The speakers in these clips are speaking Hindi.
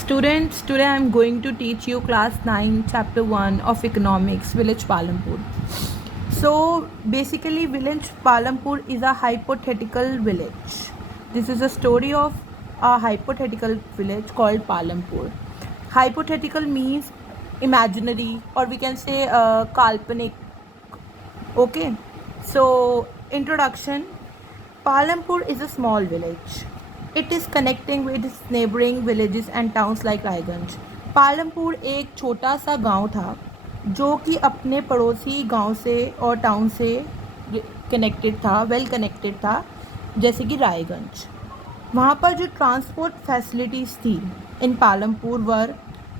Students, today I am going to teach you class 9 chapter 1 of economics, village Palampur. So basically village Palampur is a hypothetical village. This is a story of a hypothetical village called Palampur. Hypothetical means imaginary, or we can say kalpanik. Okay, so introduction. Palampur is a small village. It is connecting with its neighboring villages and towns like Raiganj. Palampur एक छोटा सा गांव था जो कि अपने पड़ोसी गांव से और टाउन से कनेक्टेड था, वेल कनेक्टेड था, जैसे कि रायगंज. वहाँ पर जो ट्रांसपोर्ट फैसिलिटीज़ थी in Palampur were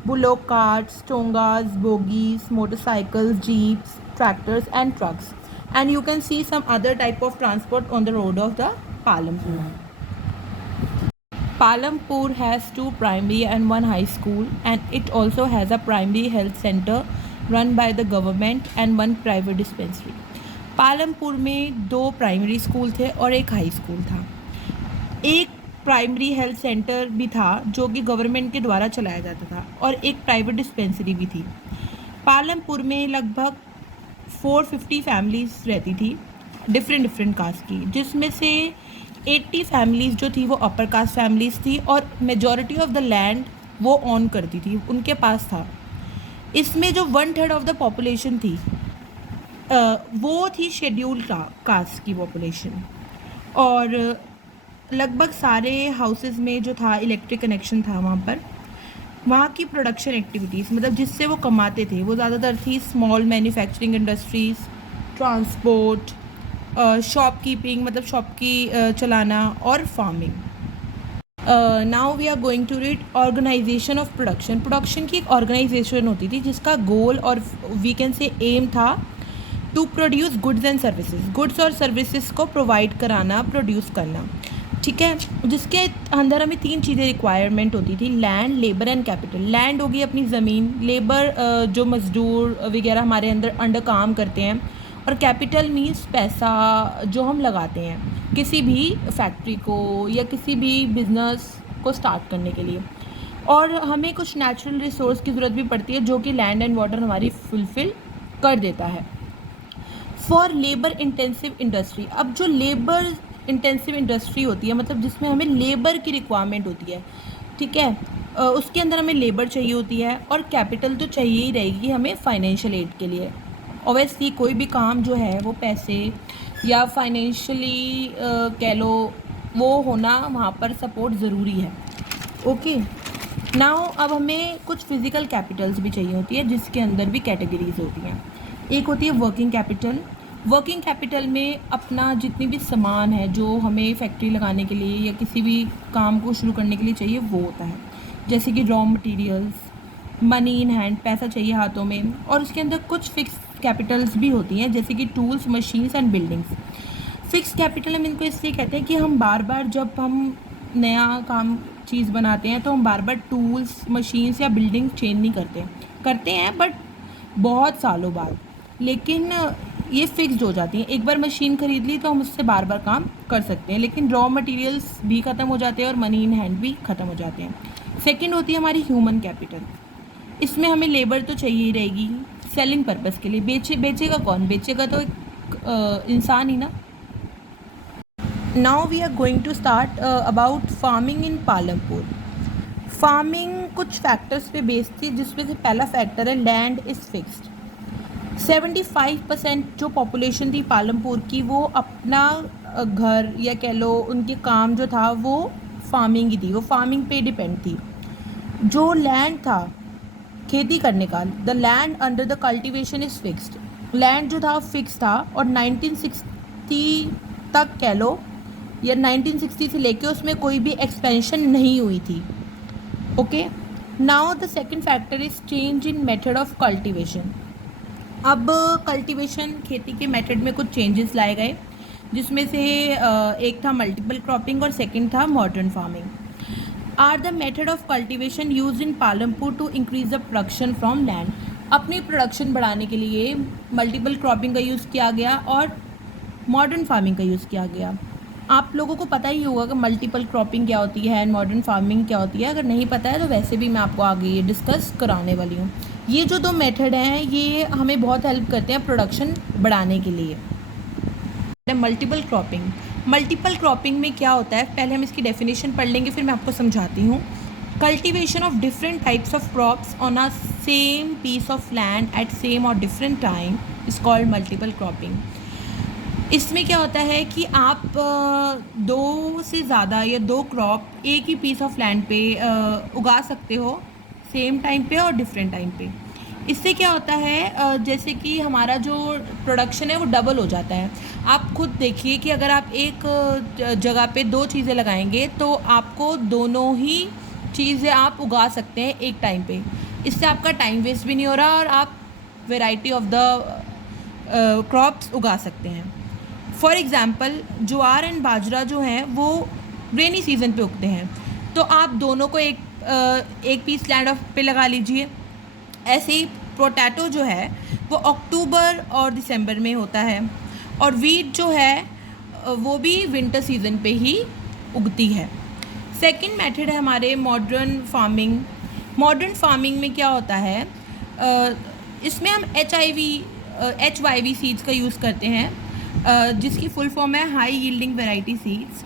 bullock carts, tongas, bogeys, motorcycles, jeeps, tractors and trucks, and you can see some other type of transport on the road of the Palampur. Palampur has 2 primary and 1 high school, and it also has a primary health center run by the government and 1 private dispensary. Palampur में 2 प्राइमरी स्कूल थे और 1 हाई स्कूल था. एक प्राइमरी हेल्थ सेंटर भी था जो कि गवर्नमेंट के द्वारा चलाया जाता था, और एक प्राइवेट डिस्पेंसरी भी थी. पालमपुर में लगभग 450 फैमिलीज़ रहती थी, डिफरेंट कास्ट की, जिसमें से 80 फैमिलीज़ जो थी वो अपर कास्ट फैमिलीज़ थी, और मेजॉरिटी ऑफ द लैंड वो ऑन करती थी, उनके पास था. इसमें जो 1/3 ऑफ द पॉपुलेशन थी वो थी शेड्यूल्ड कास्ट की पॉपुलेशन, और लगभग सारे हाउसेस में जो था इलेक्ट्रिक कनेक्शन था. वहाँ की प्रोडक्शन एक्टिविटीज़, मतलब जिससे वो कमाते थे, वो ज़्यादातर थी small manufacturing industries, transport, shopkeeping, मतलब शॉप की चलाना, और farming. Now we are going to read organisation of production. Production की एक ऑर्गेनाइजेशन होती थी जिसका गोल और वी कैन से एम था to produce goods and services. Goods और सर्विसेज को प्रोवाइड कराना, प्रोड्यूस करना, ठीक है. जिसके अंदर हमें 3 चीज़ें रिक्वायरमेंट होती थी: land, labour and capital. Land होगी अपनी ज़मीन, लेबर जो मज़दूर वगैरह हमारे अंडर काम करते हैं, और कैपिटल मीन्स पैसा जो हम लगाते हैं किसी भी फैक्ट्री को या किसी भी बिज़नेस को स्टार्ट करने के लिए. और हमें कुछ नेचुरल रिसोर्स की ज़रूरत भी पड़ती है जो कि लैंड एंड वाटर हमारी फुलफ़िल कर देता है. For labour intensive industry. अब जो लेबर इंटेंसिव इंडस्ट्री होती है, मतलब जिसमें हमें लेबर की रिक्वायरमेंट होती है, ठीक है, उसके अंदर हमें लेबर चाहिए होती है, और कैपिटल तो चाहिए ही रहेगी हमें फाइनेंशियल एड के लिए. ऑब्वियसली कोई भी काम जो है वो पैसे या फाइनेंशियली कह लो वो होना, वहाँ पर सपोर्ट ज़रूरी है. ओके, नाउ अब हमें कुछ फिज़िकल कैपिटल्स भी चाहिए होती है, जिसके अंदर भी कैटेगरीज होती हैं. एक होती है वर्किंग कैपिटल. वर्किंग कैपिटल में अपना जितनी भी सामान है जो हमें फैक्ट्री लगाने के लिए या किसी भी काम को शुरू करने के लिए चाहिए वो होता है, जैसे कि raw materials, money in hand, पैसा चाहिए हाथों में. और उसके अंदर कुछ फिक्स कैपिटल्स भी होती हैं, जैसे कि tools, machines and buildings. Fix capital हम इनको इसलिए कहते हैं कि हम बार बार जब हम नया काम चीज़ बनाते हैं तो हम बार बार टूल्स, मशीन्स या बिल्डिंग चेंज नहीं करते हैं बट बहुत सालों बाद. लेकिन ये फिक्स्ड हो जाती हैं. एक बार मशीन ख़रीद ली तो हम उससे बार बार काम कर सकते हैं, लेकिन रॉ मटेरियल्स भी ख़त्म हो जाते हैं और मनी इन हैंड भी ख़त्म हो जाते हैं. सेकंड होती है हमारी ह्यूमन कैपिटल. इसमें हमें लेबर तो चाहिए ही रहेगी सेलिंग पर्पस के लिए. बेचेगा कौन? बेचेगा तो एक इंसान ही ना. Now we are going to start about farming in Palampur. Farming कुछ फैक्टर्स पे बेस्ड थी, जिसमें से पहला फैक्टर है लैंड इज़ फिक्स्ड. 75% जो पॉपुलेशन थी पालमपुर की वो अपना घर या कह लो उनके काम जो था वो फार्मिंग ही थी, वो फार्मिंग पे डिपेंड थी. जो लैंड था खेती करने का, the land under the cultivation is fixed. Land जो था फिक्स था, और 1960 तक कह लो या 1960 से लेके उसमें कोई भी एक्सपेंशन नहीं हुई थी. Okay, now the second factor is change in method of cultivation. अब कल्टीवेशन खेती के मेथड में कुछ चेंजेस लाए गए, जिसमें से एक था मल्टीपल क्रॉपिंग और सेकंड था modern farming. Are the method of cultivation use in Palampur to increase the production from land. अपनी प्रोडक्शन बढ़ाने के लिए मल्टीपल क्रॉपिंग का यूज़ किया गया और मॉडर्न फार्मिंग का यूज़ किया गया. आप लोगों को पता ही होगा कि मल्टीपल क्रॉपिंग क्या होती है एंड मॉडर्न फार्मिंग क्या होती है। अगर नहीं पता है तो वैसे भी मैं आपको आगे ये डिस्कस कराने वाली हूँ। ये जो दो मेथड हैं ये हमें बहुत हेल्प करते हैं प्रोडक्शन बढ़ाने के लिए। मल्टीपल क्रॉपिंग में क्या होता है, पहले हम इसकी डेफिनेशन पढ़ लेंगे, फिर मैं आपको समझाती हूँ। Cultivation of different types of crops on a same piece of land at same और different time is called multiple cropping. इसमें क्या होता है कि आप दो से ज़्यादा या दो क्रॉप एक ही पीस ऑफ लैंड पे उगा सकते हो सेम टाइम पे और डिफरेंट टाइम पे। इससे क्या होता है, जैसे कि हमारा जो प्रोडक्शन है वो डबल हो जाता है। आप खुद देखिए कि अगर आप एक जगह पे दो चीज़ें लगाएंगे तो आपको दोनों ही चीज़ें आप उगा सकते हैं एक टाइम पे। इससे आपका टाइम वेस्ट भी नहीं हो रहा और आप वैरायटी ऑफ द क्रॉप्स उगा सकते हैं। फॉर एग्ज़ाम्पल ज्वार एंड बाजरा जो हैं वो रेनी सीज़न पे उगते हैं, तो आप दोनों को एक पीस लैंड ऑफ पे लगा लीजिए। ऐसे ही पोटैटो जो है वो अक्टूबर और दिसंबर में होता है, और वीट जो है वो भी विंटर सीज़न पे ही उगती है। सेकंड मेथड है हमारे मॉडर्न फार्मिंग में क्या होता है, इसमें हम HYV सीड्स का यूज़ करते हैं, जिसकी फुल फॉर्म है हाई यील्डिंग वैरायटी सीड्स।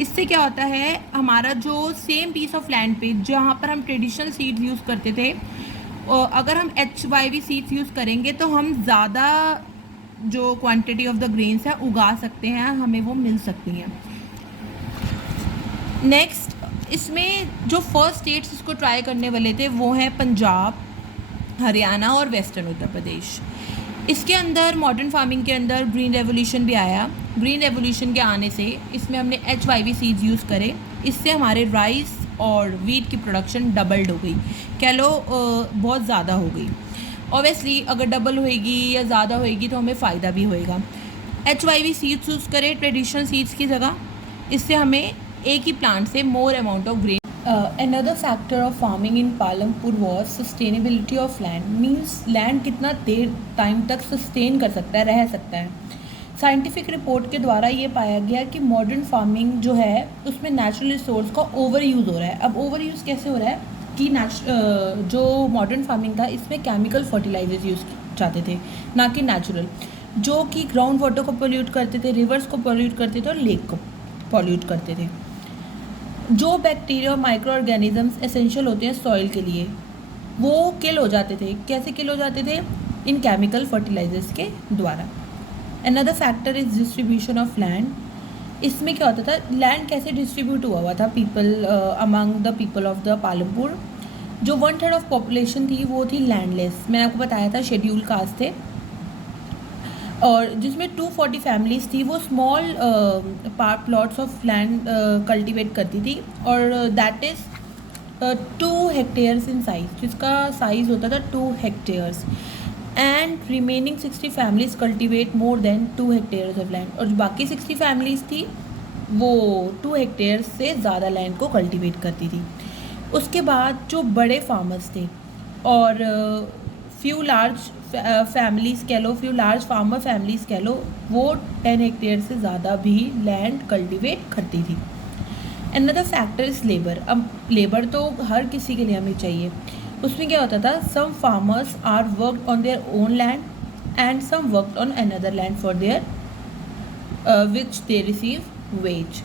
इससे क्या होता है, हमारा जो सेम पीस ऑफ लैंड पे जहाँ पर हम ट्रेडिशनल सीड्स यूज़ करते थे, अगर हम HYV सीड्स यूज़ करेंगे तो हम ज़्यादा जो क्वांटिटी ऑफ द ग्रेन्स है उगा सकते हैं, हमें वो मिल सकती हैं। नेक्स्ट, इसमें जो फर्स्ट स्टेट्स इसको ट्राई करने वाले थे वो हैं पंजाब, हरियाणा और वेस्टर्न उत्तर प्रदेश। इसके अंदर मॉडर्न फार्मिंग के अंदर ग्रीन रेवोल्यूशन भी आया। ग्रीन रेवोल्यूशन के आने से इसमें हमने HYV सीड्स यूज़ करे, इससे हमारे राइस और वीट की प्रोडक्शन डबल्ड हो गई, कह लो बहुत ज़्यादा हो गई। ऑब्वियसली अगर डबल होएगी या ज़्यादा होएगी तो हमें फ़ायदा भी होएगा। HYV सीड्स यूज़ करें ट्रेडिशनल सीड्स की जगह, इससे हमें एक ही प्लांट से more amount of grain. Another factor of farming in Palampur was sustainability of land, means land कितना देर टाइम तक सस्टेन कर सकता है, रह सकता है। साइंटिफिक रिपोर्ट के द्वारा ये पाया गया कि मॉडर्न फार्मिंग जो है उसमें नेचुरल रिसोर्स का ओवर यूज़ हो रहा है। अब ओवर यूज़ कैसे हो रहा है कि जो मॉडर्न फार्मिंग था इसमें केमिकल फर्टिलाइजर्स यूज़ जाते थे, ना कि नेचुरल, जो कि ग्राउंड वाटर को पोल्यूट करते थे, रिवर्स को पोल्यूट करते थे और लेक को पोल्यूट करते थे। जो बैक्टीरिया और माइक्रो ऑर्गेनिजम्स एसेंशियल होते हैं सॉइल के लिए वो किल हो जाते थे। कैसे किल हो जाते थे? इन केमिकल फर्टिलाइजर्स के द्वारा। Another factor is distribution of land. इसमें क्या होता था, लैंड कैसे डिस्ट्रीब्यूट हुआ था people among the people of the Palampur. जो 1/3 ऑफ पॉपुलेशन थी वो थी लैंडलेस। मैंने आपको बताया था शेड्यूल कास्ट थे, और जिसमें 240 फैमिलीज़ थी वो small plots of land cultivate करती थी, और that is 2 hectares in size, जिसका साइज़ होता था 2 hectares. And remaining 60 families cultivate more than 2 hectares of land, और जो बाकी 60 फैमिलीज़ थी वो 2 हेक्टेयर्स से ज़्यादा लैंड को कल्टीवेट करती थी। उसके बाद जो बड़े फार्मर्स थे और फ्यू लार्ज फैमिलीज़ कह लो, फ्यू लार्ज फार्मर फैमिलीज़ कह लो, वो 10 हेक्टेयर से ज़्यादा भी लैंड कल्टीवेट करती थी। Another factor is labour. अब लेबर तो हर किसी के लिए हमें चाहिए। उसमें क्या होता था, some farmers are worked on their own land and some worked on another land for their which they receive wage.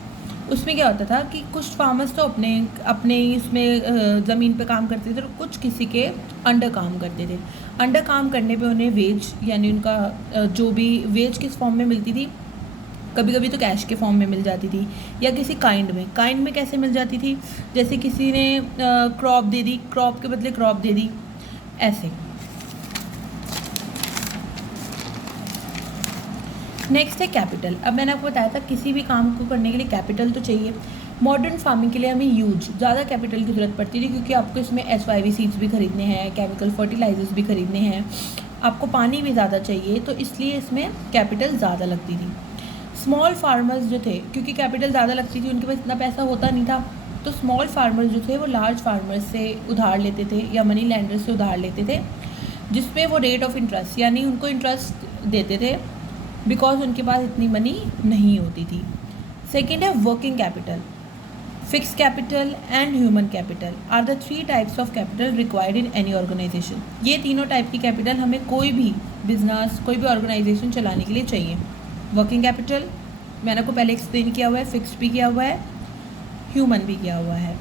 उसमें क्या होता था कि कुछ फार्मर्स तो अपने इसमें ज़मीन पे काम करते थे और कुछ किसी के अंडर काम करते थे। अंडर काम करने पे उन्हें वेज, यानी उनका जो भी वेज किस फॉर्म में मिलती थी, कभी कभी तो कैश के फॉर्म में मिल जाती थी या किसी काइंड में कैसे मिल जाती थी, जैसे किसी ने क्रॉप दे दी, क्रॉप के बदले क्रॉप दे दी, ऐसे। नेक्स्ट है कैपिटल। अब मैंने आपको बताया था किसी भी काम को करने के लिए कैपिटल तो चाहिए। मॉडर्न फार्मिंग के लिए हमें ज़्यादा कैपिटल की ज़रूरत पड़ती थी, क्योंकि आपको इसमें HYV सीड्स भी खरीदने हैं, केमिकल फर्टिलाइजर्स भी खरीदने हैं, आपको पानी भी ज़्यादा चाहिए, तो इसलिए इसमें कैपिटल ज़्यादा लगती थी। स्मॉल फार्मर्स जो थे, क्योंकि कैपिटल ज़्यादा लगती थी, उनके पास इतना पैसा होता नहीं था, तो स्मॉल फार्मर्स जो थे वो लार्ज फार्मर्स से उधार लेते थे या मनी लैंडर्स से उधार लेते थे, जिसमें वो रेट ऑफ इंटरेस्ट, यानी उनको इंटरेस्ट देते थे बिकॉज उनके पास इतनी मनी नहीं होती थी। सेकेंड है working capital. Fix capital and human capital are the 3 types of capital required in any organisation. ये तीनों टाइप की कैपिटल हमें कोई भी बिजनेस, कोई भी ऑर्गेनाइजेशन चलाने के लिए चाहिए. वर्किंग कैपिटल मैंने आपको पहले एक्सप्लेन किया हुआ है, फिक्स्ड भी किया हुआ है, ह्यूमन भी किया हुआ है.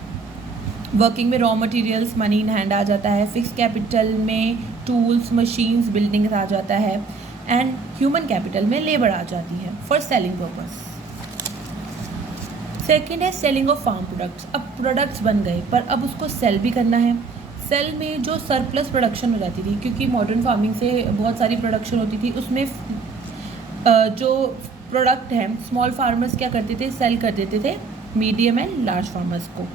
वर्किंग में raw materials, money in hand आ जाता है. फिक्स कैपिटल में टूल्स, मशीन्स, बिल्डिंग्स आ जाता है. एंड ह्यूमन कैपिटल में लेबर आ जाती है फॉर सेलिंग पर्पस. सेकेंड है सेलिंग ऑफ फार्म प्रोडक्ट्स. अब प्रोडक्ट्स बन गए पर अब उसको सेल भी करना है. सेल में जो सरप्लस प्रोडक्शन हो जाती थी, क्योंकि मॉडर्न फार्मिंग से बहुत सारी प्रोडक्शन होती थी, उसमें जो प्रोडक्ट है स्मॉल फार्मर्स क्या करते थे, सेल कर देते थे मीडियम एंड लार्ज फार्मर्स को.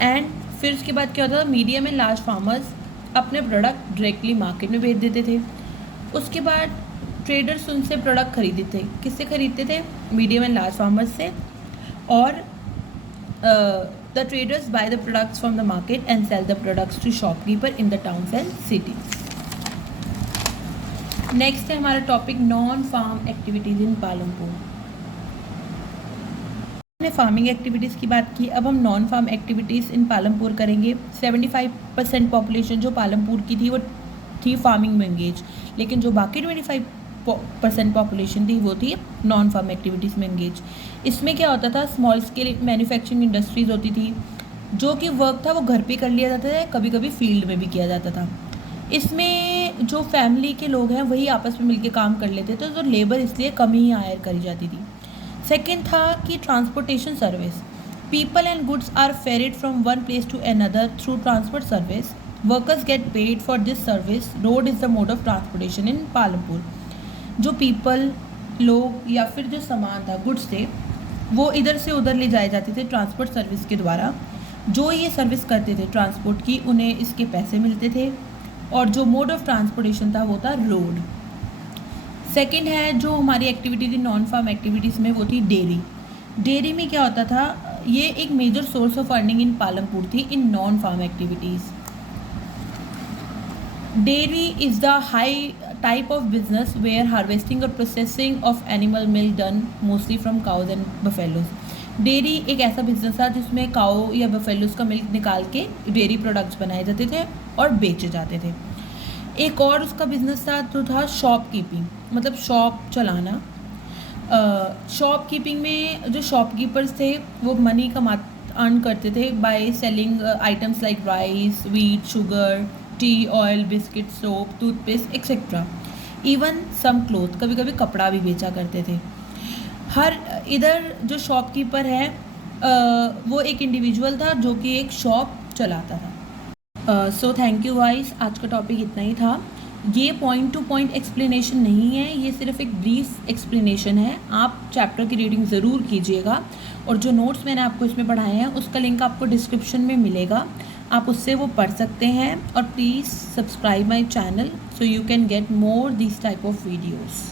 एंड फिर उसके बाद क्या होता था, मीडियम एंड लार्ज फार्मर्स अपने प्रोडक्ट डायरेक्टली मार्केट में बेच देते थे. उसके बाद ट्रेडर्स उनसे प्रोडक्ट खरीदते थे. किससे खरीदते थे? मीडियम एंड लार्ज फार्मर्स से. और the traders buy the products from the market and sell the products to shopkeeper in the towns and cities. Next है हमारा topic non farm activities in Palampur. हमने फार्मिंग एक्टिविटीज़ की बात की, अब हम non farm activities in Palampur करेंगे. 75% पॉपुलेशन जो पालमपुर की थी वो थी फार्मिंग में एंगेज, लेकिन जो बाकी 25% पॉपुलेशन थी वो थी नॉन फार्म एक्टिविटीज़ में एंगेज. इसमें क्या होता था, स्मॉल स्केल मैन्युफैक्चरिंग इंडस्ट्रीज़ होती थी. जो कि वर्क था वो घर पे कर लिया जाता था, कभी कभी फील्ड में भी किया जाता था. इसमें जो फैमिली के लोग हैं वही आपस में मिलके काम कर लेते थे, तो लेबर इसलिए कम ही हायर करी जाती थी. सेकेंड था कि transportation service. People and goods are ferried from one place to another through transport service. Workers get paid for this service. Road is the mode of transportation in Palampur. जो पीपल, लोग या फिर जो सामान था, गुड्स थे, वो इधर से उधर ले जाए जाते थे ट्रांसपोर्ट सर्विस के द्वारा. जो ये सर्विस करते थे ट्रांसपोर्ट की, उन्हें इसके पैसे मिलते थे. और जो मोड ऑफ ट्रांसपोर्टेशन था वो था रोड. सेकंड है जो हमारी एक्टिविटी थी नॉन फार्म एक्टिविटीज़ में, वो थी डेयरी. डेयरी में क्या होता था, ये एक major source of earning in Palampur थी in non farm activities. Dairy is the high type of business where harvesting or processing of animal milk done mostly from cows and buffaloes. Dairy एक ऐसा बिजनेस था जिसमें काओ या बफेलोज का मिल्क निकाल के डेयरी प्रोडक्ट्स बनाए जाते थे और बेचे जाते थे. एक और उसका बिजनेस था जो था शॉप कीपिंग, मतलब शॉप चलाना. शॉप कीपिंग में जो शॉपकीपर्स थे वो मनी अर्न करते थे by selling items like rice, wheat, sugar, tea, oil, biscuit, soap, toothpaste etcetera. Even some cloth, कभी कभी कपड़ा भी बेचा करते थे. हर इधर जो शॉपकीपर है वो एक इंडिविजुअल था जो कि एक शॉप चलाता था. सो थैंक यू गाइस, आज का टॉपिक इतना ही था. ये पॉइंट टू पॉइंट एक्सप्लेनेशन नहीं है, ये सिर्फ एक ब्रीफ एक्सप्लेनेशन है. आप चैप्टर की रीडिंग ज़रूर कीजिएगा और जो नोट्स मैंने आपको इसमें पढ़ाए हैं उसका लिंक आपको डिस्क्रिप्शन में मिलेगा, आप उससे वो पढ़ सकते हैं. और please subscribe my channel so you can get more this type of videos.